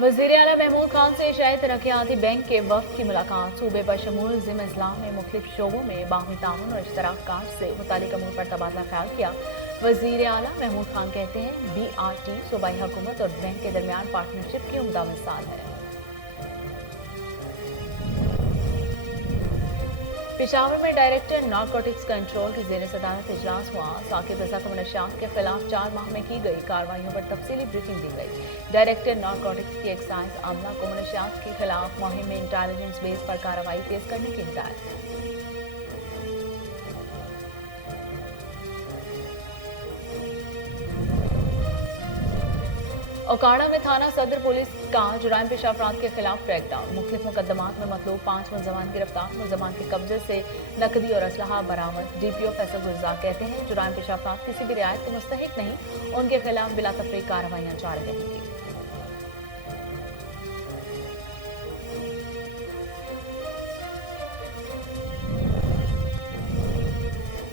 वज़ीर आला महमूद खान से एशियाई तरक्याती बैंक के वफ़द की मुलाकात। सूबे पर शमूल ज़िम्मे इस्लाम में मुख्तलिफ शोबों में बाहमी ताउन और इश्तराक से मुतालिक अमूर पर तबादला ख्याल किया। वज़ीर आला महमूद खान कहते हैं BRT सूबाई हुकूमत और बैंक के दरमियान पार्टनरशिप की उम्दा मिसाल है। पेशावर में डायरेक्टर नारकोटिक्स कंट्रोल की ज़ेर सदारत इजलास हुआ। साकिब रज़ा को मनशियात के खिलाफ 4 माह में की गई कार्रवाइयों पर तफसीली ब्रीफिंग दी गई। डायरेक्टर नारकोटिक्स की एक्साइज अमला को मनशियात के खिलाफ मुहिम में इंटेलिजेंस बेस पर कार्रवाई तेज करने की हिदायत। ओकाड़ा में थाना सदर पुलिस का जुराइम पेशा अफराद के खिलाफ क्रैकडाउन। मुख्तलिफ मुकदमात में मतलूब 5 मुलजमान गिरफ्तार। मुलजमान के कब्जे से नकदी और असलहा बरामद। DPO फैसल गुलजार कहते हैं जुराइम पेशा अफराद किसी भी रियायत के मुस्तहिक नहीं, उनके खिलाफ बिला तफरीक कार्रवाइयां जारी रहेंगी।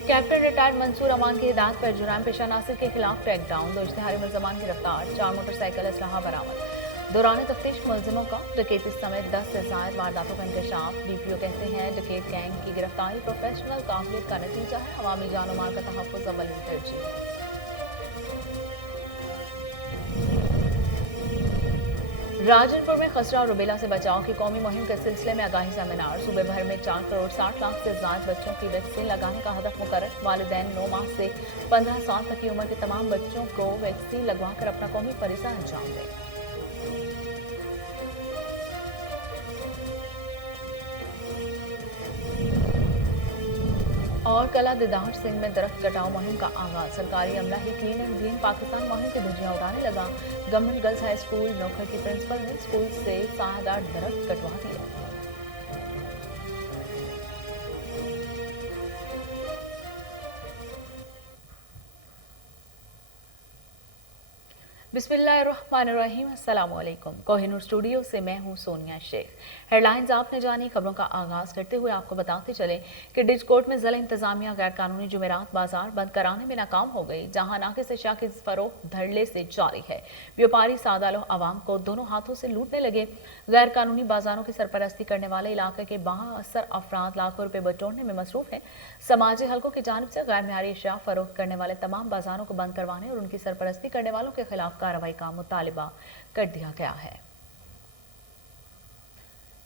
कैप्टन रिटायर्ड मंसूर अमान की हिदायत पर जुराइम पेशा नासिर के खिलाफ क्रैकडाउन। 2 इश्तिहारी मुलजमान गिरफ्तार। 4 मोटरसाइकिल असलहा बरामद। दौरान तफ्तीश मुलजिमों का डकैती समेत 10 से ज्यादा वारदातों का इंकशाफ। DPO कहते हैं डकैत गैंग की गिरफ्तारी प्रोफेशनल काबिलियत का नतीजा है। अवामी जान और माल का तहफ़्फ़ुज़ अव्वल तरजीह है। राजनपुर में खसरा और रुबेला से बचाव की कौमी मुहिम के सिलसिले में आगाही सेमिनार। सूबे भर में 4 करोड़ 60 लाख से ज्यादा बच्चों की वैक्सीन लगाने का हदफ मुकर्रर। वालिदैन 9 माह से 15 साल तक की उम्र के तमाम बच्चों को वैक्सीन लगवाकर अपना कौमी फरीज़ा अंजाम दें। और कला दिदार सिंह में दरख्त कटाओ मुहिम का आगाज। सरकारी अमला ही क्लीन एंड ग्रीन पाकिस्तान मुहिम की धज्जियां उड़ाने लगा। गवर्नमेंट गर्ल्स हाई स्कूल नौखर की प्रिंसिपल ने स्कूल से 7-8 दरख्त कटवा दिए। बिस्मिल्लाहिर्रहमानिर्रहीम। अस्सलाम वालेकुम। कोहिनूर स्टूडियो से मैं हूं सोनिया शेख। हेडलाइंस आपने जानी। खबरों का आगाज करते हुए आपको बताते चले कि डिजकोट में जिला इंतजामिया गैर कानूनी जुमेरात बाजार बंद कराने में नाकाम हो गई, जहां नाकिस अशिया की फरोख्त धड़ल्ले से जारी है। व्यापारी सादालो आवाम को दोनों हाथों से लूटने लगे। गैर कानूनी बाजारों की सरपरस्ती करने वाले इलाके के बाअसर अफराद लाखों रुपए बटोरने में मसरूफ हैं। समाजी हलकों की जानिब से गैर मेयारी अशिया फरोख्त करने वाले तमाम बाजारों को बंद करवाने और उनकी सरपरस्ती करने वालों के खिलाफ कार्रवाई का मुतालिबा कर दिया गया है।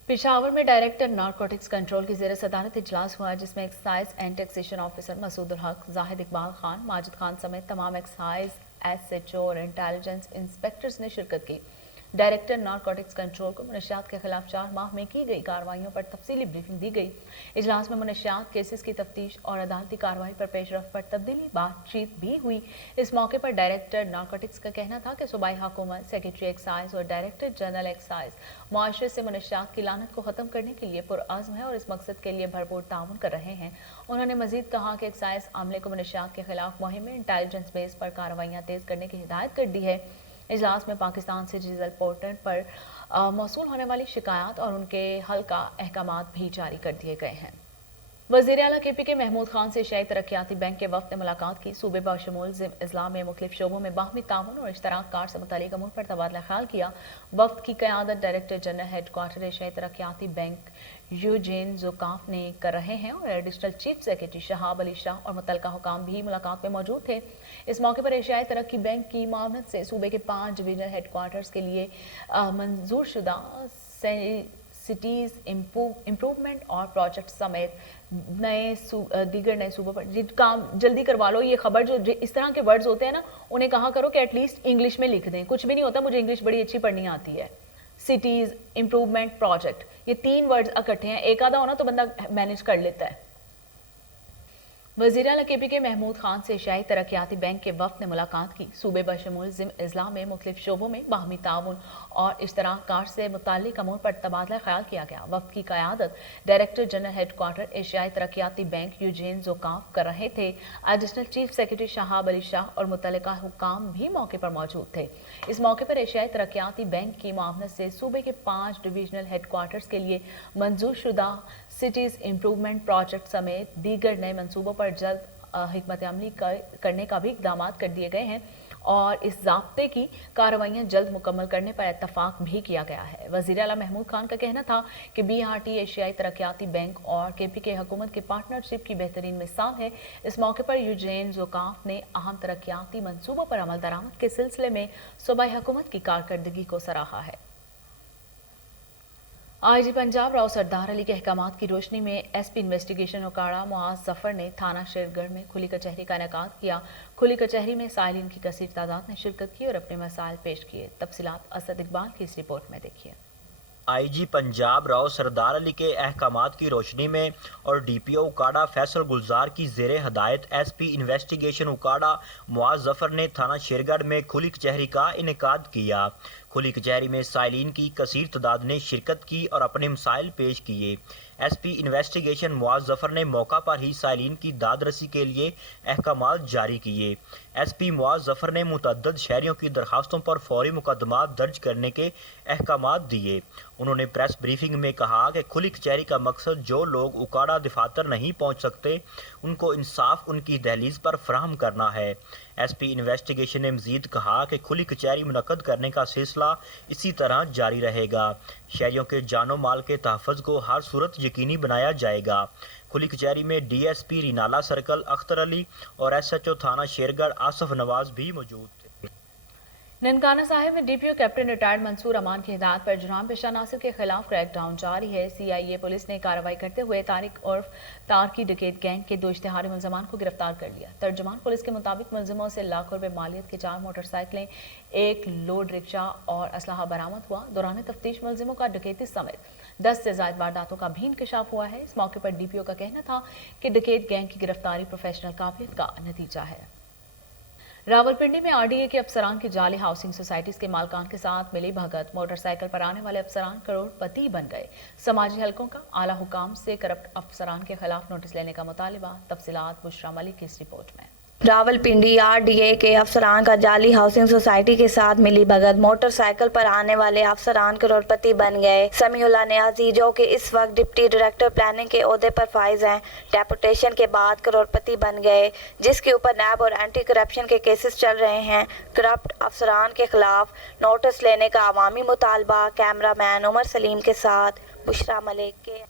पेशावर में डायरेक्टर नारकोटिक्स कंट्रोल की ज़ेर सदारत इजलास हुआ, जिसमें excise and taxation officer Masudul हक, जाहिद इकबाल खान, माजिद खान समेत तमाम एक्साइज SHO और इंटेलिजेंस इंस्पेक्टर्स ने शिरकत की। डायरेक्टर नारकोटिक्स कंट्रोल को मनशियात के खिलाफ 4 माह में की गई कार्रवाइयों पर तफसीली ब्रीफिंग दी गई। इजलास में मनशियात केसेस की तफ्तीश और अदालती कार्रवाई पर पेशरफ पर तब्दीली बातचीत भी हुई। इस मौके पर डायरेक्टर नारकोटिक्स का कहना था कि सूबाई हुकूमत, सेक्रेटरी एक्साइज और डायरेक्टर जनरल एक्साइज मुआशरे से मनशियात की लानत को खत्म करने के लिए पुरअज़्म है और इस मकसद के लिए भरपूर ताउन कर रहे हैं। उन्होंने मजीद कहा कि एक्साइज अमले को मनशियात के खिलाफ मुहिम में इंटेलिजेंस बेस पर कार्रवाइयाँ तेज करने की हिदायत कर दी है। इजलास में पाकिस्तान से डिजिटल पोर्टल पर मौसूल होने वाली शिकायत और उनके हल का अहकामात भी जारी कर दिए गए हैं। वज़ीर आला KPK महमूद खान से एशियाई तरक्याती बैंक के वफ़द ने मुलाकात की। सूबे बशमूल इस्लाम में मुख्तलिफ शोबों में बाहमी ताउन और इश्तराक से मुतालिक अमूर पर तबादला ख्याल किया। वफ़द की क़यादत डायरेक्टर जनरल हेडक्वार्टर एशियाई तरक्याती बैंक यूजेन ज़ोकाफ ने कर रहे हैं और additional chief secretary Shahab Ali Shah और मुतल्लिका हुकाम भी मुलाकात में मौजूद थे। इस मौके पर एशियाई तरक्की बैंक की मामलत से सूबे के 5 डिवीजनल हेडक्वार्टर्स के लिए मंजूर शुदा सिटीज़ इम्प्रूवमेंट और प्रोजेक्ट समेत दीगर नए सूबों पर काम जल्दी करवा लो। ये खबर जो इस तरह के वर्ड्स होते हैं ना, उन्हें कहा करो कि एटलीस्ट इंग्लिश में लिख दें। कुछ भी नहीं होता, मुझे इंग्लिश बड़ी अच्छी पढ़नी आती है। सिटीज़ इम्प्रूवमेंट प्रोजेक्ट, ये 3 वर्ड्स इकट्ठे हैं, एक आधा होना तो बंदा मैनेज कर लेता है। वज़ीर आला KPK महमूद खान से एशियाई तरक्याती बैंक के वफ़द ने मुलाकात की। सूबे बशमूल इस्लाम में मुख्तलिफ शोबों में बाहमी ताउन और इश्तराक से मुताल्लिक अमूर पर तबादला ख्याल किया गया। वफ़द की क़यादत डायरेक्टर जनरल हेडक्वार्टर एशियाई तरक्याती बैंक यूजेन ज़ोकाफ कर रहे थे। Additional chief secretary Shahab Ali Shah और मुतल्लिका हुकाम भी मौके पर मौजूद थे। इस मौके पर एशियाई तरक्याती बैंक की मामलत से सूबे के 5 डिवीजनल हेडक्वार्टर्स के लिए मंजूर शुदा सिटीज़ इम्प्रूवमेंट प्रोजेक्ट समेत दीगर नए मनसूबों पर जल्द हिकमत अमली करने का भी इकदाम कर दिए गए हैं। اور اس ضابطے کی کارروائیاں جلد مکمل کرنے پر اتفاق بھی کیا گیا ہے۔ وزیر اعلیٰ محمود خان کا کہنا تھا کہ BRT ایشیائی ترقیاتی بینک اور KPK حکومت کی پارٹنرشپ کی بہترین مثال ہے۔ اس موقع پر یوجین زوکاف نے اہم ترقیاتی منصوبوں پر عمل درآمد کے سلسلے میں صوبائی حکومت کی کارکردگی کو سراہا ہے۔ IG پنجاب راؤ سردار علی کے احکامات کی روشنی میں SP انویسٹیگیشن اکاڑہ معاذ ظفر نے تھانہ شیرگڑھ میں کھلی کچہری کا انعقاد کیا۔ کھلی کچہری میں سائلین کی کثیر تعداد نے شرکت کی اور اپنے مسائل پیش کیے۔ تفصیلات اسد اقبال کی اس رپورٹ میں دیکھیے۔ IG پنجاب راؤ سردار علی کے احکامات کی روشنی میں اور DPO اکاڑہ فیصل گلزار کی زیر ہدایت SP انویسٹیگیشن اکاڑہ معاذ ظفر نے تھانہ شیرگڑھ میں کھلی کچہری کا انعقاد کیا۔ کھلی کچہری میں سائلین کی کثیر تعداد نے شرکت کی اور اپنے مسائل پیش کیے۔ SP انویسٹیگیشن معاذ ظفر نے موقع پر ہی سائلین کی داد رسی کے لیے احکامات جاری کیے۔ SP معاذ ظفر نے متعدد شہریوں کی درخواستوں پر فوری مقدمات درج کرنے کے احکامات دیے۔ انہوں نے پریس بریفنگ میں کہا کہ کھلی کچہری کا مقصد جو لوگ اکاڑہ دفاتر نہیں پہنچ سکتے ان کو انصاف ان کی دہلیز پر فراہم کرنا ہے۔ SP انویسٹیگیشن نے مزید کہا کہ کھلی کچہری منعقد کرنے کا سلسلہ اسی طرح جاری رہے گا۔ شہریوں کے جان و مال کے تحفظ کو ہر صورت یقینی بنایا جائے گا۔ کھلی کچہری میں DSP رینالہ سرکل اختر علی اور SHO تھانہ شیرگڑھ آصف نواز بھی موجود تھے۔ ننکانہ صاحب میں DPO کیپٹن ریٹائرڈ منصور امان کی ہدایت پر جرائم پیشہ ناصر کے خلاف کریک ڈاؤن جاری ہے۔ CIA پولیس نے کارروائی کرتے ہوئے طارق عرف تار کی ڈکیت گینگ کے 2 اشتہاری ملزمان کو گرفتار کر لیا۔ ترجمان پولیس کے مطابق ملزموں سے لاکھوں روپے مالیت کے 4 موٹر سائیکلیں، 1 لوڈ رکشہ اور اسلحہ برآمد ہوا۔ دوران تفتیش ملزموں کا ڈکیتی سمیت 10 سے زائد وارداتوں کا بھی انکشاف ہوا ہے۔ اس موقع پر DPO کا کہنا تھا کہ ڈکیت گینگ کی گرفتاری پروفیشنل قابلیت کا نتیجہ ہے۔ راولپنڈی میں RDA کے افسران کی جعلی ہاؤسنگ سوسائٹیز کے مالکان کے ساتھ ملی بھگت، موٹر سائیکل پر آنے والے افسران کروڑ پتی بن گئے۔ سماجی حلقوں کا اعلیٰ حکام سے کرپٹ افسران کے خلاف نوٹس لینے کا مطالبہ۔ تفصیلات بشرا ملک کی اس رپورٹ میں۔ راولپنڈی RDA کے افسران کا جعلی ہاؤسنگ سوسائٹی کے ساتھ ملی بھگت، موٹر سائیکل پر آنے والے افسران کروڑ پتی بن گئے۔ سمیع اللہ نیازی جو کہ اس وقت ڈپٹی ڈائریکٹر پلاننگ کے عہدے پر فائز ہیں، ڈیپوٹیشن کے بعد کروڑ پتی بن گئے، جس کے اوپر نیب اور اینٹی کرپشن کے کیسز چل رہے ہیں۔ کرپٹ افسران کے خلاف نوٹس لینے کا عوامی مطالبہ۔ کیمرہ مین عمر سلیم کے ساتھ بشرا ملک کے۔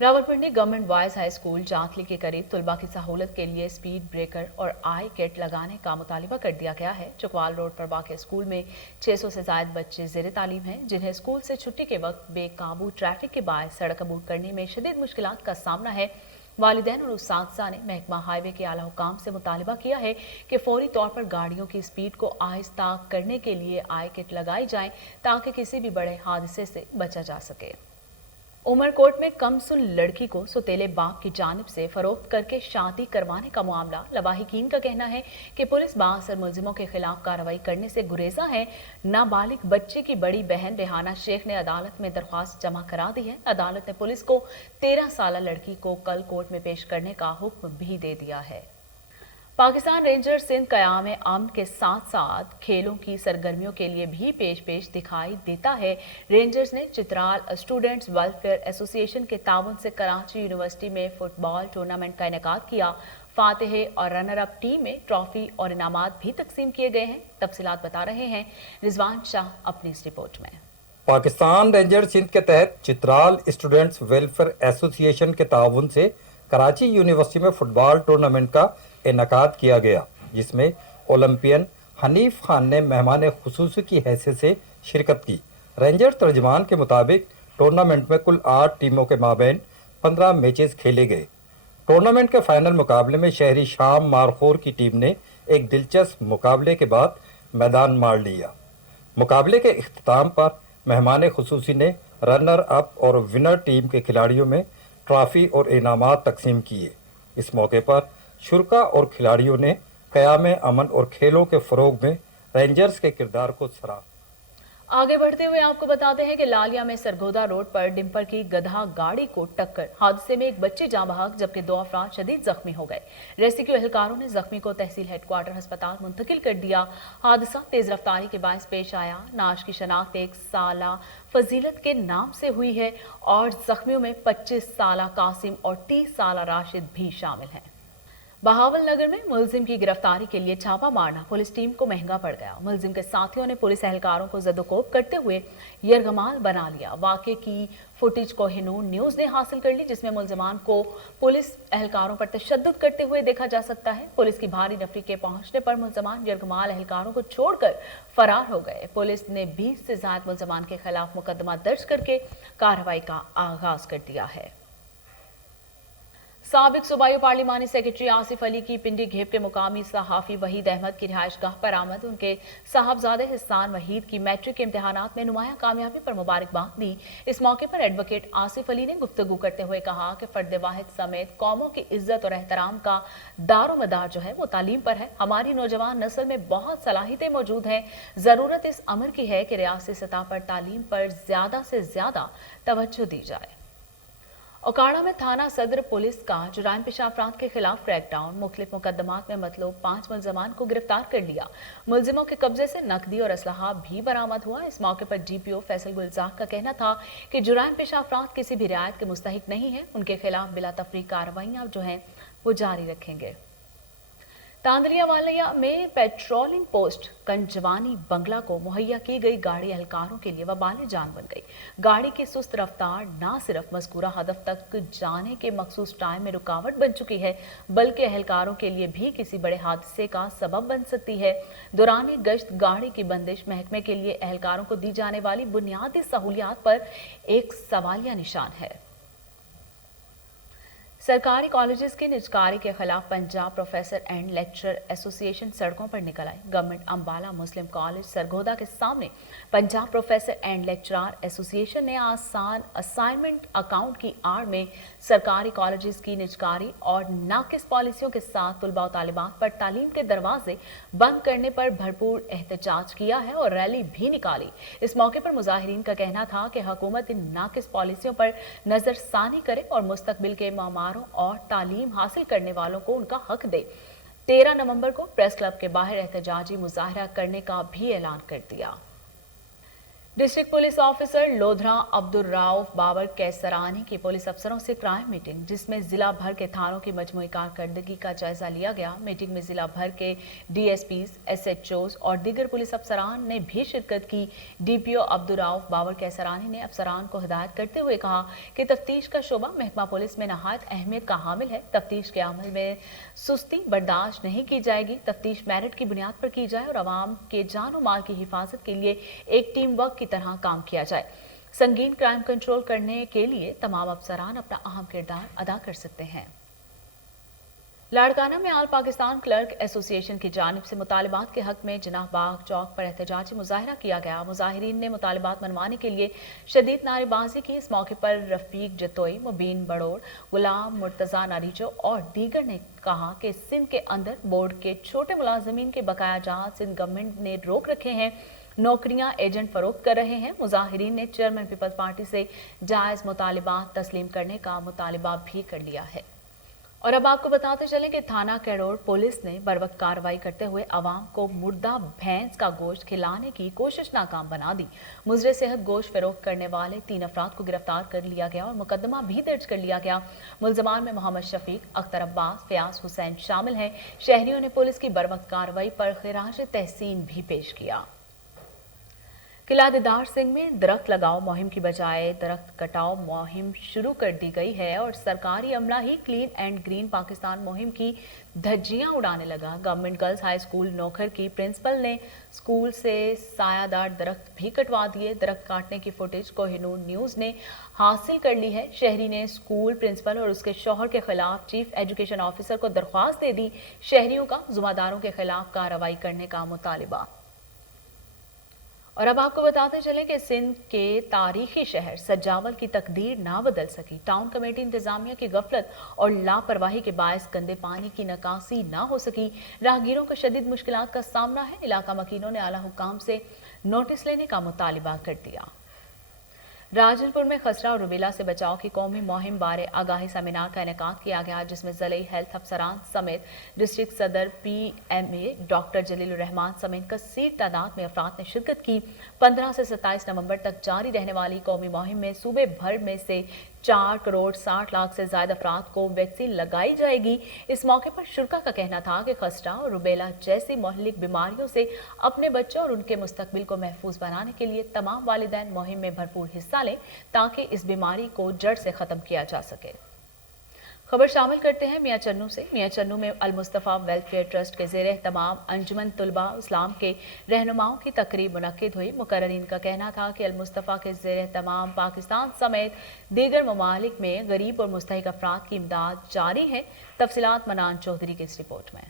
Rawalpindi government boys high school جانتلی کے قریب طلباء کی سہولت کے لیے سپیڈ بریکر اور آئی کٹ لگانے کا مطالبہ کر دیا گیا ہے۔ چکوال روڈ پر واقع اسکول میں 600 سے زائد بچے زیر تعلیم ہیں، جنہیں اسکول سے چھٹی کے وقت بے قابو ٹریفک کے باعث سڑک عبور کرنے میں شدید مشکلات کا سامنا ہے۔ والدین اور اساتذہ نے محکمہ ہائی وے کے اعلیٰ حکام سے مطالبہ کیا ہے کہ فوری طور پر گاڑیوں کی سپیڈ کو آہستہ کرنے کے لیے آئی کٹ لگائی جائیں تاکہ کسی بھی بڑے حادثے سے بچا جا سکے۔ عمرکوٹ میں کم سن لڑکی کو سوتیلے باپ کی جانب سے فروخت کر کے شادی کروانے کا معاملہ۔ لواحقین کا کہنا ہے کہ پولیس بااثر ملزموں کے خلاف کارروائی کرنے سے گریزاں ہے۔ نابالغ بچے کی بڑی بہن ریحانہ شیخ نے عدالت میں درخواست جمع کرا دی ہے۔ عدالت نے پولیس کو 13 سالہ لڑکی کو کل کورٹ میں پیش کرنے کا حکم بھی دے دیا ہے۔ پاکستان رینجر سندھ قیام امن کے ساتھ ساتھ کھیلوں کی سرگرمیوں کے لیے بھی پیش دکھائی دیتا ہے۔ رینجرز نے چترال اسٹوڈنٹس ویلفیئر ایسوسی ایشن کے تعاون سے کراچی یونیورسٹی میں فٹ بال ٹورنامنٹ کا انعقاد کیا۔ فاتح اور رنر اپ ٹیم میں ٹرافی اور انعامات بھی تقسیم کیے گئے ہیں۔ تفصیلات بتا رہے ہیں رضوان شاہ اپنی اس رپورٹ میں۔ پاکستان رینجر سندھ کے تحت چترال اسٹوڈنٹس ویلفیئر ایسوسی ایشن کے تعاون سے کراچی یونیورسٹی میں فٹ بال ٹورنامنٹ کا انعقاد کیا گیا، جس میں اولمپئن حنیف خان نے مہمان خصوصی کی حیثیت سے شرکت کی۔ رینجر ترجمان کے مطابق ٹورنامنٹ میں کل 8 ٹیموں کے مابین 15 میچز کھیلے گئے۔ ٹورنامنٹ کے فائنل مقابلے میں شہری شام مارخور کی ٹیم نے ایک دلچسپ مقابلے کے بعد میدان مار لیا۔ مقابلے کے اختتام پر مہمان خصوصی نے رنر اپ اور ونر ٹیم کے کھلاڑیوں میں ٹرافی اور انعامات تقسیم کیے۔ اس موقع پر شرکاء اور کھلاڑیوں نے قیام امن اور کھیلوں کے فروغ میں رینجرز کے کردار کو سراہا۔ آگے بڑھتے ہوئے آپ کو بتاتے ہیں کہ لالیہ میں سرگودا روڈ پر ڈمپر کی گدھا گاڑی کو ٹکر، حادثے میں ایک بچے جاں بحق جبکہ 2 افراد شدید زخمی ہو گئے۔ ریسکیو اہلکاروں نے زخمی کو تحصیل ہیڈ کوارٹر ہسپتال منتقل کر دیا۔ حادثہ تیز رفتاری کے باعث پیش آیا۔ نعش کی شناخت 1 سالہ فضیلت کے نام سے ہوئی ہے اور زخمیوں میں 25 سالہ قاسم اور 30 سالہ راشد بھی شامل ہیں۔ बहावल नगर में मुलजिम की गिरफ्तारी के लिए छापा मारना पुलिस टीम को महंगा पड़ गया। मुलजिम के साथियों ने पुलिस एहलकारों को जदोकोब करते हुए यरगमाल बना लिया। वाकये की फुटेज कोहिनूर न्यूज ने हासिल कर ली, जिसमें मुलजिमान को पुलिस एहलकारों पर तशद्दुद करते हुए देखा जा सकता है। पुलिस की भारी नफरी के पहुंचने पर मुलजिमान यरगमाल एहलकारों को छोड़कर फरार हो गए। पुलिस ने 20 से ज्यादा मुलजिमान के खिलाफ मुकदमा दर्ज करके कार्रवाई का आगाज कर दिया है। साबिक सूबाई पार्लिमानी सेक्रेटरी आसिफ अली की पिंडी घेप के मुकामी सहाफी वहीद अहमद की रिहाइशगाह पर आमद उनके साहबजादे हिस्सान वहीद की मैट्रिक के इम्तिहानात में नुमाया कामयाबी पर मुबारकबाद दी। इस मौके पर एडवोकेट आसिफ अली ने गुफ्तगू करते हुए कहा कि फर्द वाहिद समेत कौमों की इज्जत और एहतराम का दारोमदार जो है वो तालीम पर है। हमारी नौजवान नस्ल में बहुत सलाहियतें मौजूद हैं। जरूरत इस अमर की है कि रियासती सतह पर तालीम पर ज्यादा से ज्यादा तवज्जो दी जाए। ओकाड़ा में थाना सदर पुलिस का जुराइम पेशा अफराद के खिलाफ क्रैकडाउन, मुख्तलिफ मुकदमात में मतलूब 5 मुलजमान को गिरफ्तार कर लिया। मुलजिमों के कब्जे से नकदी और असलहा भी बरामद हुआ। इस मौके पर डीपीओ फैसल गुलजार का कहना था कि जुराइम पेशा अफराद किसी भी रियायत के मुस्तहिक नहीं है। उनके खिलाफ बिला तफरीक कार्रवाइयां जो हैं वो जारी रखेंगे। तांदलियावालिया में पेट्रोलिंग पोस्ट कंजवानी बंगला को मुहैया की गई गाड़ी एहलकारों के लिए वबाल जान बन गई। गाड़ी की सुस्त रफ्तार न सिर्फ मज़कूरा हदफ तक जाने के मखसूस टाइम में रुकावट बन चुकी है, बल्कि एहलकारों के लिए भी किसी बड़े हादसे का सबब बन सकती है। दौरान गश्त गाड़ी की बंदिश महकमे के लिए एहलकारों को दी जाने वाली बुनियादी सहूलियात पर एक सवालिया निशान है। सरकारी कॉलेजेस की निजकारी के खिलाफ Punjab professor and lecturer association सड़कों पर निकल आई। गवर्नमेंट अंबाला मुस्लिम कॉलेज सरगोदा के सामने Punjab professor and lecturer association ने आसान असाइनमेंट अकाउंट की आड़ में सरकारी कॉलेजेस की निजकारी और नाकिस पॉलिसियों के साथ तुलबा और तालिबात पर तालीम के दरवाजे बंद करने पर भरपूर एहतजाज किया है और रैली भी निकाली। इस मौके पर मुजाहिरीन का कहना था कि हुकूमत इन नाकिस पॉलिसियों पर नजरसानी करे और मुस्तकबिल के मामारों और तालीम हासिल करने वालों को उनका हक दे। 13 नवंबर को प्रेस क्लब के बाहर एहतजाजी मुजाहरा करने का भी ऐलान कर दिया। District police officer Lodhran Abdul Rauf Babar Qaisrani की पुलिस अफसरों से क्राइम मीटिंग, जिसमें जिला भर के थानों की मजमूई कारकर्दगी का जायजा लिया गया। मीटिंग में जिला भर के डीएसपीज, एसएचओज और दीगर पुलिस अफसरान ने भी शिरकत की। डीपीओ अब्दुल राउफ बाबर कैसरानी ने अफसरान को हिदायत करते हुए कहा कि तफ्तीश का शोबा महकमा पुलिस में नहायत अहमियत का हामिल है। तफ्तीश के अमल में सुस्ती बर्दाश्त नहीं की जाएगी। तफ्तीश मेरिट की बुनियाद पर की जाए और अवाम के जान और माल की हिफाजत के लिए एक टीम वर्क की तरह काम किया जाए। संगीन क्राइम कंट्रोल करने के लिए तमाम अफसरान अपना अहम किरदार अदा कर सकते हैं। लाड़काना में आल पाकिस्तान क्लर्क एसोसिएशन की जानिब से मुतालिबात के हक में जिनाह बाग चौक पर एहतजाजी मुजाहिरा किया गया। मुजाहिरीन ने मुतालिबात मनवाने के लिए शदीद नारेबाजी की। इस मौके पर रफीक जतोई, मुबीन बड़ोड़, गुलाम मुर्तजा नारीजो और दीगर ने कहा कि सिंध के अंदर बोर्ड के छोटे मुलाजमीन के बकाया जहाज सिंध गवर्नमेंट ने रोक रखे हैं। नौकरियां एजेंट फरोख्त कर रहे हैं। मुजाहिरीन ने चेयरमैन पीपल्स पार्टी से जायज मुतालिबात तस्लीम करने का मुतालिबा भी कर लिया है। और अब आपको बताते चलें कि थाना कैरोड़ पुलिस ने बरवक्त कार्रवाई करते हुए अवाम को मुर्दा भैंस का गोश्त खिलाने की कोशिश नाकाम बना दी। मुजरे सेहत गोश्त फरोख्त करने वाले 3 अफराद को गिरफ्तार कर लिया गया और मुकदमा भी दर्ज कर लिया गया। मुलजमान में मोहम्मद शफीक, अख्तर अब्बास, फयाज हुसैन शामिल हैं। शहरियों ने पुलिस की बरवक्त कार्रवाई पर खिराज तहसीन भी पेश किया। किला दीदार सिंह में दरख्त लगाओ मुहिम की बजाय दरख्त कटाओ मुहिम शुरू कर दी गई है और सरकारी अमला ही क्लीन एंड ग्रीन पाकिस्तान मुहिम की धज्जियां उड़ाने लगा। गवर्नमेंट गर्ल्स हाई स्कूल नौखर की प्रिंसिपल ने स्कूल से सायादार दरख्त भी कटवा दिए। दरख्त काटने की फुटेज कोहिनूर न्यूज ने हासिल कर ली है। शहरी ने स्कूल प्रिंसिपल और उसके शौहर के खिलाफ चीफ एजुकेशन ऑफिसर को दरख्वास्त दे दी। शहरियों का जुम्मेदारों के खिलाफ कार्रवाई करने का मुतालिबा। और अब आपको बताते चलें कि सिंध के तारीखी शहर सजावल की तकदीर ना बदल सकी। टाउन कमेटी इंतजामिया की गफलत और लापरवाही के बायस गंदे पानी की निकासी ना हो सकी। राहगीरों को शदीद मुश्किलात का सामना है। इलाका मकीनों ने आला हुकाम से नोटिस लेने का मुतालिबा कर दिया। राजनपुर में खसरा और रुबेला से बचाव की कौमी मुहिम बारे आगाही सेमिनार का इनेकाद किया गया, जिसमें ज़िले हेल्थ अफसरान समेत डिस्ट्रिक्ट सदर PMA डॉक्टर जलील रहमान समेत कसीर तादाद में अफराद ने शिरकत की। 15 से 27 नवंबर तक जारी रहने वाली कौमी मुहिम में सूबे भर में से 4 करोड़ 60 लाख से ज्यादा अफराद को वैक्सीन लगाई जाएगी। इस मौके पर शुरा का कहना था कि खसरा और रुबेला जैसी मुहल्लिक बीमारियों से अपने बच्चों और उनके मुस्तकबिल को महफूज बनाने के लिए तमाम वालिदैन मुहिम में भरपूर हिस्सा लें ताकि इस बीमारी को जड़ से खत्म किया जा सके। खबर शामिल करते हैं मियां चन्नू से। मियां चन्नू में अल मुस्तफ़ा वेलफेयर ट्रस्ट के ज़ेरे एहतमाम अंजुमन तुलबा इस्लाम के रहनुमाओं की तकरीब मुनक्किद हुई। मुकर्ररीन का कहना था कि अल मुस्तफ़ा के ज़ेरे एहतमाम पाकिस्तान समेत दीगर ममालिक में गरीब और मुस्तहिक अफराद की इमदाद जारी है। तफसीलात मनान चौधरी की इस रिपोर्ट में।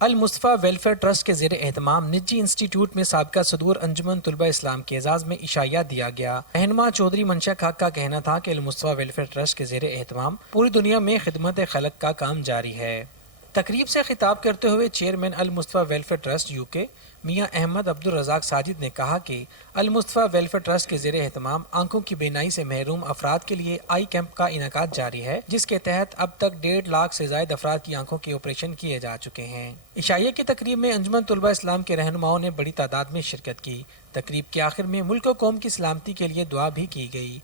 अल मुस्तफ़ा वेलफेयर ट्रस्ट के ज़ेरे एहतमाम निजी इंस्टीट्यूट में साबिका सदूर अंजुमन तुलबा इस्लाम के एजाज़ में इशाया दिया गया। रहनुमा चौधरी मंशा खाक का कहना था कि अल मुस्तफ़ा वेलफेयर ट्रस्ट के ज़ेरे एहतमाम पूरी दुनिया में खिदमत खलक का काम जारी है। तकरीब से खिताब करते हुए चेयरमैन अल मुस्तफ़ा वेलफेयर ट्रस्ट यूके मियां अहमद अब्दुल रज़ाक साजिद ने कहा कि अल मुस्तफ़ा वेलफेयर ट्रस्ट के ज़ेरे एहतमाम आंखों की बीनाई से महरूम अफराद के लिए आई कैंप का इनेकाद जारी है, जिसके तहत अब तक 1.5 लाख से ज़ायद अफराद की आंखों के ऑपरेशन किए जा चुके हैं। इशाइया की तकरीब में अंजुमन तुलबा इस्लाम के रहनुमाओं ने बड़ी तादाद में शिरकत की। तकरीब के आखिर में मुल्क और कौम की सलामती के लिए दुआ भी की गई।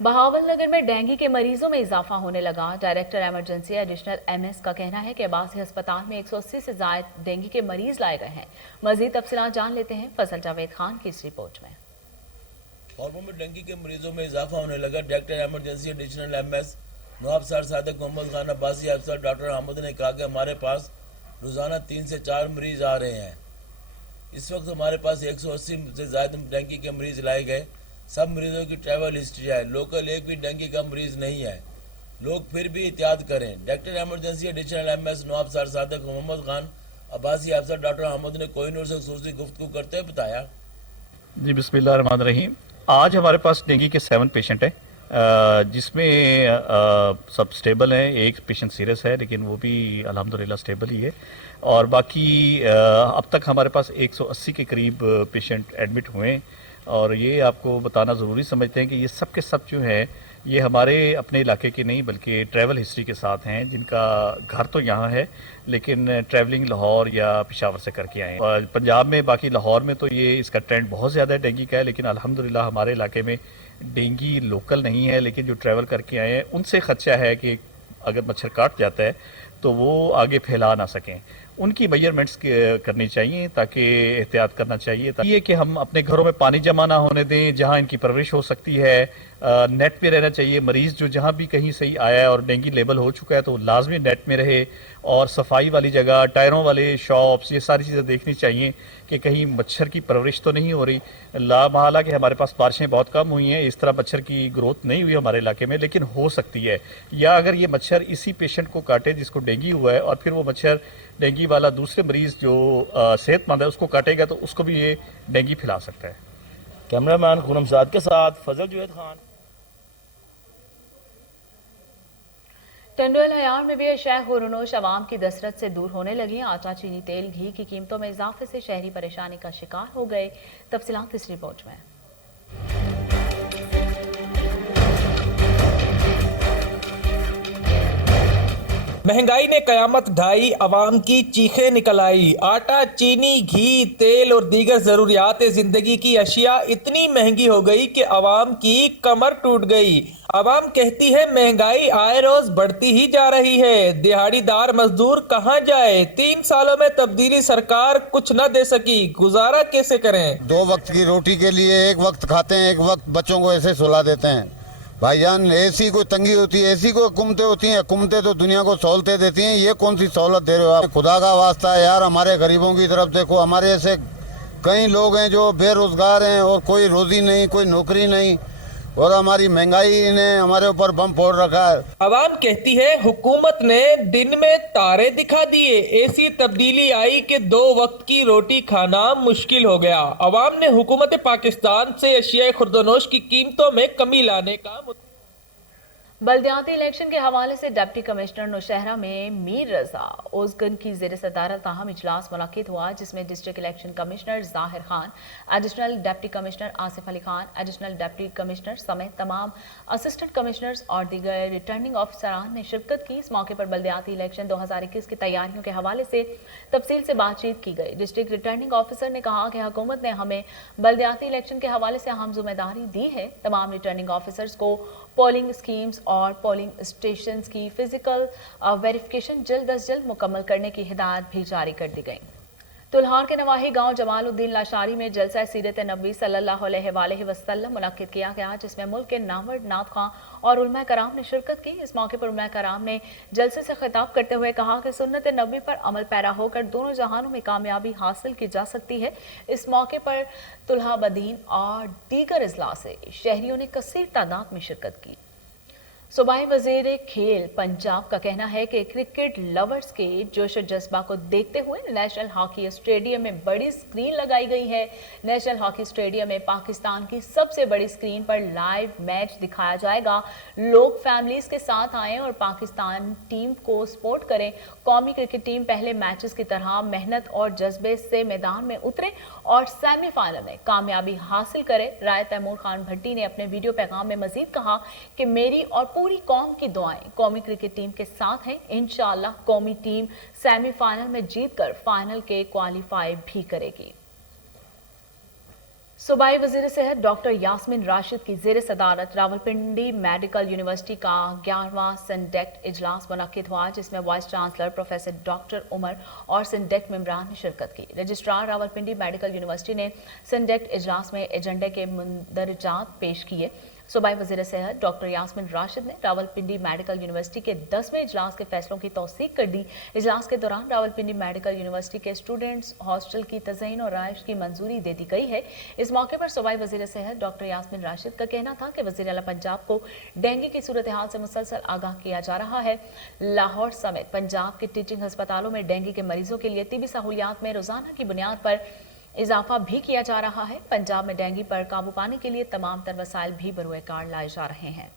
बहावलनगर में डेंगू के मरीजों में इजाफा होने लगा। डायरेक्टर एमरजेंसी एडिशनल एमएस का कहना है कि अब्बासी अस्पताल में 180 से ज्यादा डेंगू के मरीज लाए गए हैं। मजीद तफसीलात जान लेते हैं फजल जावेद खान की इस रिपोर्ट में। हॉर्मोन में डेंगू के मरीजों में इजाफा होने लगा। डायरेक्टर एमरजेंसी एडिशनल एमएस नवाब सर सादिक मोहम्मद खान अब्बासी अफसर डॉक्टर अहमद ने कहा कि हमारे पास रोजाना 3 से 4 मरीज आ रहे हैं। इस वक्त हमारे पास 180 से ज्यादा डेंगू के मरीज लाए गए। सब मरीजों की ट्रैवल हिस्ट्री है। लोकल एक भी डेंगू का मरीज नहीं है। लोग फिर भी एहतियात करें। डायरेक्टर एमरजेंसी एडिशनल एमएस नवाब सर सादिक मोहम्मद खान अब्बासी अफसर डॉक्टर अहमद ने कोहिनूर से खुसूसी गुफ्तगू करते हुए बताया। जी बिस्मिल्लाह रहमान रहीम। आज हमारे पास डेंगू के 7 पेशेंट हैं, जिसमें सब स्टेबल हैं। एक पेशेंट सीरियस है लेकिन वो भी अल्हम्दुलिल्लाह स्टेबल ही है। और बाकी अब तक हमारे पास 180 के करीब पेशेंट एडमिट हुए हैं। और ये आपको बताना ज़रूरी समझते हैं कि ये सब के सब जो हैं ये हमारे अपने इलाके के नहीं बल्कि ट्रैवल हिस्ट्री के साथ हैं, जिनका घर तो यहाँ है लेकिन ट्रैवलिंग लाहौर या पेशावर से करके आए हैं। और पंजाब में बाकी लाहौर में तो ये इसका ट्रेंड बहुत ज़्यादा है डेंगू का है, लेकिन अल्हम्दुलिल्लाह हमारे इलाके में डेंगू लोकल नहीं है, लेकिन जो ट्रैवल करके आए हैं उनसे खदशा है कि अगर मच्छर काट जाता है तो वो आगे फैला ना सकें। उनकी मेजरमेंट्स करनी चाहिए ताकि एहतियात करना चाहिए। ये कि हम अपने घरों में पानी जमा ना होने दें जहां इनकी परवरिश हो सकती है। नेट पे रहना चाहिए। मरीज़ जो जहां भी कहीं सही आया है और डेंगू लेबल हो चुका है तो लाजमी नेट में रहे। और सफाई वाली जगह, टायरों वाले शॉप्स, ये सारी चीज़ें देखनी चाहिए कि कहीं मच्छर की परवरिश तो नहीं हो रही। लामहला कि हमारे पास बारिशें बहुत कम हुई हैं, इस तरह मच्छर की ग्रोथ नहीं हुई हमारे इलाके में, लेकिन हो सकती है। या अगर ये मच्छर इसी पेशेंट को काटे जिसको डेंगू हुआ है और फिर वो मच्छर डेंगू वाला दूसरे मरीज़ जो सेहतमंद है उसको काटेगा तो उसको भी ये डेंगू फैला सकता है। कैमरामैन खूनम साद के साथ फजल जुवैद खान। टंडोल हयार में भी अशिया खुरनोश अवाम की दस्तरस से दूर होने लगी। आटा, चीनी, तेल, घी की कीमतों में इजाफे से शहरी परेशानी का शिकार हो गए। तफसीलात इस रिपोर्ट में। महंगाई ने कयामत ढाई, अवाम की चीखें निकल आई। आटा, चीनी, घी, तेल और दीगर जरूरियात जिंदगी की अशिया इतनी महंगी हो गई कि अवाम की कमर टूट गई। अवाम कहती है महंगाई आए रोज बढ़ती ही जा रही है। दिहाड़ीदार मजदूर कहाँ जाए? 3 सालों में तब्दीली सरकार कुछ न दे सकी, गुजारा कैसे करें? 2 वक्त की रोटी के लिए 1 वक्त खाते हैं, 1 वक्त बच्चों को ऐसे सुला देते हैं। भाईजान, एसी को तंगी होती है, एसी को हुकूमतें होती हैं, हुकूमतें तो दुनिया को सहूलतें देती हैं। ये कौन सी सहूलत दे रहे हो आप? खुदा का वास्ता है यार, हमारे गरीबों की तरफ देखो। हमारे ऐसे कई लोग हैं जो बेरोजगार हैं और कोई रोजी नहीं, कोई नौकरी नहीं, और हमारी महंगाई ने हमारे ऊपर बम फोड़ रखा है। अवाम कहती है हुकूमत ने दिन में तारे दिखा दिए, ऐसी तब्दीली आई कि 2 वक्त की रोटी खाना मुश्किल हो गया। अवाम ने हुकूमत पाकिस्तान से अशिया खुर्दनोश की कीमतों में कमी लाने का बल्दियाती इलेक्शन के हवाले से डिप्टी कमिश्नर नौशहरा में मीर रजा ओजगन की ज़ेर सदारत ताहम इजलास मुनक्किद हुआ, जिसमें डिस्ट्रिक्ट इलेक्शन कमिश्नर जाहिर Khan, additional deputy commissioner Asif Ali Khan, additional deputy commissioner समेत तमाम असिस्टेंट कमिश्नर्स और दीगर रिटर्निंग ऑफिसरान ने शिरकत की। इस मौके पर बल्दियाती इलेक्शन 2021 की तैयारियों के हवाले से तफसील से बातचीत की गई। डिस्ट्रिक्ट रिटर्निंग ऑफिसर ने कहा कि हुकूमत ने हमें बल्दियाती इलेक्शन के हवाले से अहम जिम्मेदारी दी है। तमाम रिटर्निंग ऑफिसर्स को पोलिंग स्कीम्स और पोलिंग स्टेशंस की फिजिकल वेरिफिकेशन जल्द अज जल्द मुकम्मल करने की हिदायत भी जारी कर दी गई। तुल्हार के नवाही गांव जमालुद्दीन लाशारी में जलसा सीरत नबी सल्लल्लाहु अलैहि वसल्लम मुनक्किद किया गया, जिसमें मुल्क के नामवर नाथ खां और उलमा कराम ने शिरकत की। इस मौके पर उलमा कराम ने जलसे से खिताब करते हुए कहा कि सुन्नत नबी पर अमल पैरा होकर दोनों जहानों में कामयाबी हासिल की जा सकती है। इस मौके पर तुल्हा बदीन और दीगर अजला से शहरियों ने कसीर तादाद में शिरकत की। सूबाई वजीर खेल पंजाब का कहना है कि क्रिकेट लवर्स के जोश और जज्बा को देखते हुए नेशनल हॉकी स्टेडियम में बड़ी स्क्रीन लगाई गई है। नेशनल हॉकी स्टेडियम में पाकिस्तान की सबसे बड़ी स्क्रीन पर लाइव मैच दिखाया जाएगा। लोग फैमिलीज के साथ आएं और पाकिस्तान टीम को सपोर्ट करें। कौमी क्रिकेट टीम पहले मैचेस की तरह मेहनत और जज्बे से मैदान में उतरे और सेमीफाइनल में कामयाबी हासिल करे। राय तैमूर खान भट्टी ने अपने वीडियो पैगाम में मजीद कहा कि मेरी और पूरी कौम की दुआएं कौमी क्रिकेट टीम के साथ हैं। इंशाअल्लाह कौमी टीम सेमीफाइनल में जीतकर फाइनल के क्वालिफाई भी करेगी। सूबाई वजीर सेहत डॉक्टर यास्मीन राशिद की जेर सदारत रावलपिंडी मेडिकल यूनिवर्सिटी का 11वां सिंडेक्ट इजलास मुनक्किद हुआ, जिसमें vice chancellor professor doctor Umar और सिंडेक्ट मेंबरान ने शिरकत की। रजिस्ट्रार रावलपिंडी मेडिकल यूनिवर्सिटी ने सिंडेक्ट इजलास में एजेंडे के मुंदरजात पेश किए। सूबाई वजीर सेहत डॉक्टर यास्मीन राशिद ने रावलपिंडी मेडिकल यूनिवर्सिटी के 10वें इजलास के फैसलों की तौसीक कर दी। इजलास के दौरान रावलपिंडी मेडिकल यूनिवर्सिटी के स्टूडेंट्स हॉस्टल की तज़यीन और राइश की मंजूरी दे दी गई है। इस मौके पर सूबाई वजीर सेहत डॉक्टर यास्मीन राशिद का कहना था कि वज़ीर आला पंजाब को डेंगू की सूरत हाल से मुसलसल आगाह किया जा रहा है। लाहौर समेत पंजाब के टीचिंग अस्पतालों में डेंगू के मरीजों के लिए तिबी सहूलियात में रोजाना की बुनियाद पर इजाफा भी किया जा रहा है। पंजाब में डेंगू पर काबू पाने के लिए तमाम तर वसाइल भी बरूए कार लाए जा रहे हैं।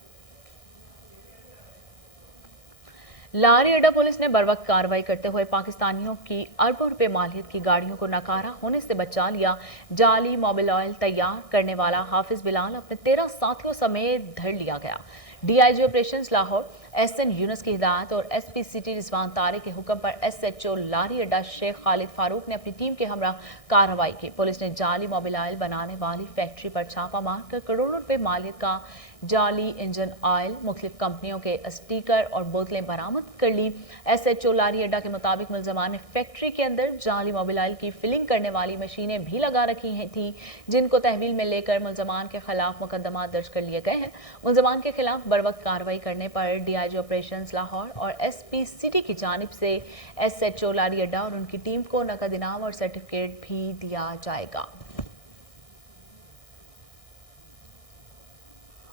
लारी अड्डा पुलिस ने बरवक्त कार्रवाई करते हुए पाकिस्तानियों की अरबों रुपए मालियत की गाड़ियों को नकारा होने से बचा लिया। जाली मोबिल ऑयल तैयार करने वाला हाफिज बिलाल अपने 13 साथियों समेत धर लिया गया। DIG operations Lahore SN Yunus की हिदायत और एसपी सिटी रिजवान तारे के हुक्म पर एसएचओ लारी अड्डा शेख खालिद फारूक ने अपनी टीम के हमरा कार्रवाई की। पुलिस ने जाली मोबिल ऑयल बनाने वाली फैक्ट्री पर छापा मारकर करोड़ों रुपए मालियत का जाली इंजन ऑयल, मुख्तलिफ कंपनियों के स्टीकर और बोतलें बरामद कर ली। एसएचओ लारी अड्डा के मुताबिक मुलजमान ने फैक्ट्री के अंदर जाली मोबिल ऑयल की फिलिंग करने वाली मशीनें भी लगा रखी थी, जिनको तहवील में लेकर मुलजमान के खिलाफ मुकदमा दर्ज कर लिए गए हैं। मुलजमान के खिलाफ बरवक्त कार्रवाई करने पर डीआईजी ऑपरेशंस लाहौर और एसपी सिटी की जानिब से एसएचओ लारी अड्डा और उनकी टीम को नकद इनाम और सर्टिफिकेट भी दिया जाएगा।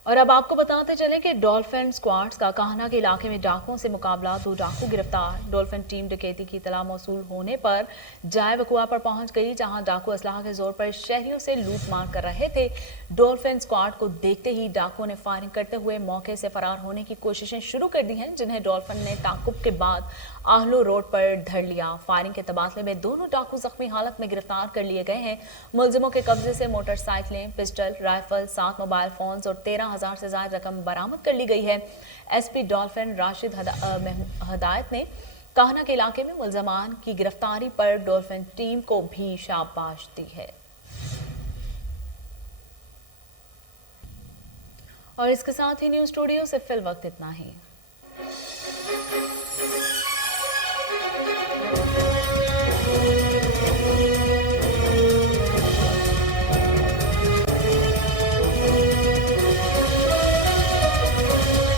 और अब आपको बताते चलें कि डॉल्फिन स्क्वाड्स का काहना के इलाके में डाकुओं से मुकाबला, 2 डाकू गिरफ्तार। डॉल्फिन टीम डकैती की इतला मौसूल होने पर जाए वकुआ पर पहुंच गई, जहां डाकू असलाह के जोर पर शहरियों से लूट मार कर रहे थे। डॉल्फिन स्क्वाड को देखते ही डाकुओं ने फायरिंग करते हुए मौके से फरार होने की कोशिशें शुरू कर दी हैं, जिन्हें डॉल्फिन ने ताकुब के बाद आहलो रोड पर धर लिया। फायरिंग के तबादले में दोनों डाकू जख्मी हालत में गिरफ्तार कर लिए गए हैं। मुलजिमों के कब्जे से मोटरसाइकिलें, पिस्टल, राइफल, 7 मोबाइल फोन्स और 13,000 से ज्यादा रकम बरामद कर ली गई है। एसपी डॉल्फिन राशिद हदायत ने काहना के इलाके में मुलजमान की गिरफ्तारी पर डॉल्फिन टीम को भी शाबाश दी है। और इसके साथ ही न्यूज स्टूडियो से फिल वक्त इतना ही।